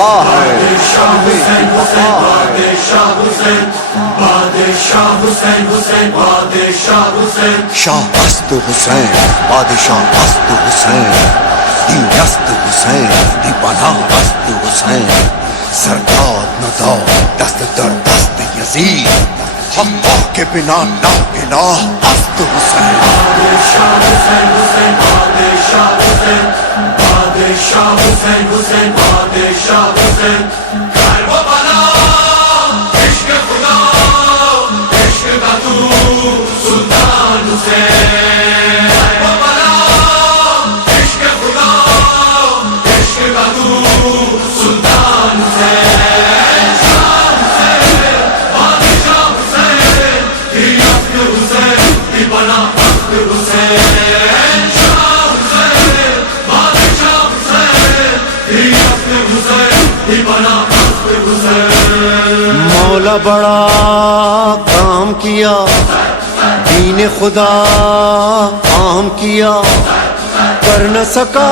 بقا ہے، تمہیں ہی بقا ہے۔ شاہ است حسین، بادشاہ است حسین، دین است حسین، دیوانہ است حسین، سردار ندا دست در دست یزید، حقہ کے بنا لا الہ است حسین۔ بادشاہ حسین حسین، بادشاہ حسین، بادشاہ حسین حسین، بادشاہ حسین، گھر و بنا عشق خدا، عشق کا تو سلطان حسین، گھر و بنا عشق خدا، عشق کا تو سلطان حسین، شاہ حسین، بادشاہ حسین، دیت حسین، دیوانہ وقت حسین، شاہ حسین، بادشاہ حسین، دیت حسین، دیوانہ وقت حسین۔ مولا بڑا کام کیا، دین خدا عام کیا، کر نہ سکا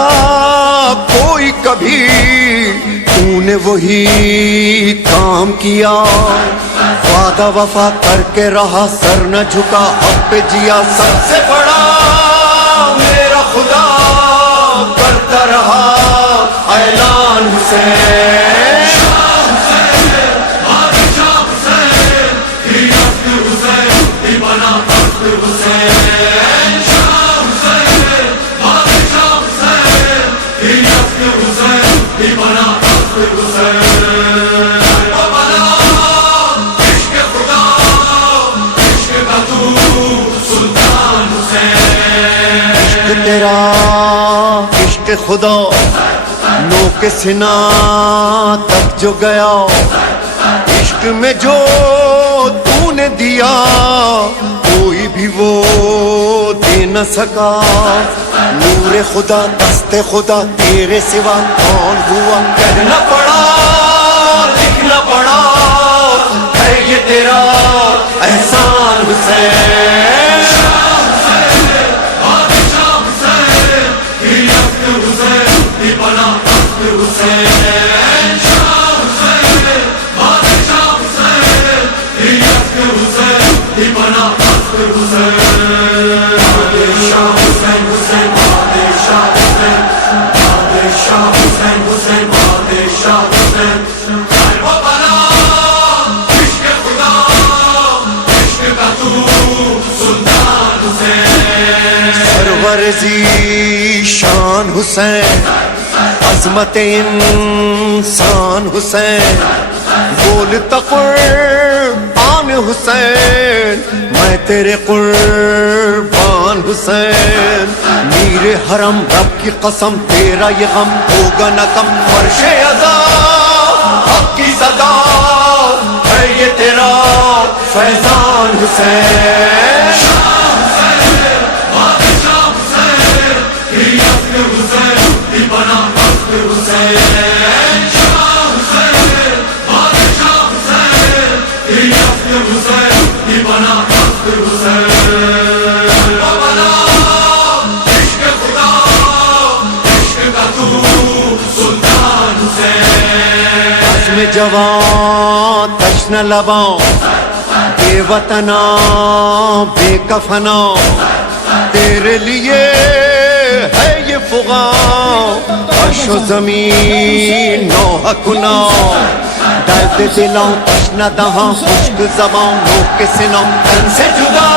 کوئی کبھی، تو نے وہی کام کیا، وعدہ وفا کر کے رہا، سر نہ جھکا، حق پہ جیا، سب سے بڑا میرا خدا کرتا رہا اعلان حسین۔ تیرا عشق خدا نو کے سنا تک جو گیا، عشق میں جو تو نے دیا کوئی بھی وہ دے نہ سکا، نور خدا دست خدا تیرے سوا کون ہوا، کہنا پڑا لکھنا پڑا ہے یہ تیرا احسان حسین۔ سرورزی شان حسین، عظمت انسان حسین، بولتا قربان حسین، میں تیرے قربان حسین، میر حرم رب کی قسم تیرا یہ غم ہوگا نہ کم، فرش عزا حق کی صدا ہے یہ تیرا فیضان حسین۔ میں جوان تشن لباں، بے وطنا بے کفنا، تیرے لیے ہے یہ فغاں، عرش و زمین نوحہ کنا، درد دلاں تشن دہاں خشک زباں، نو کے سناں تن سے جدا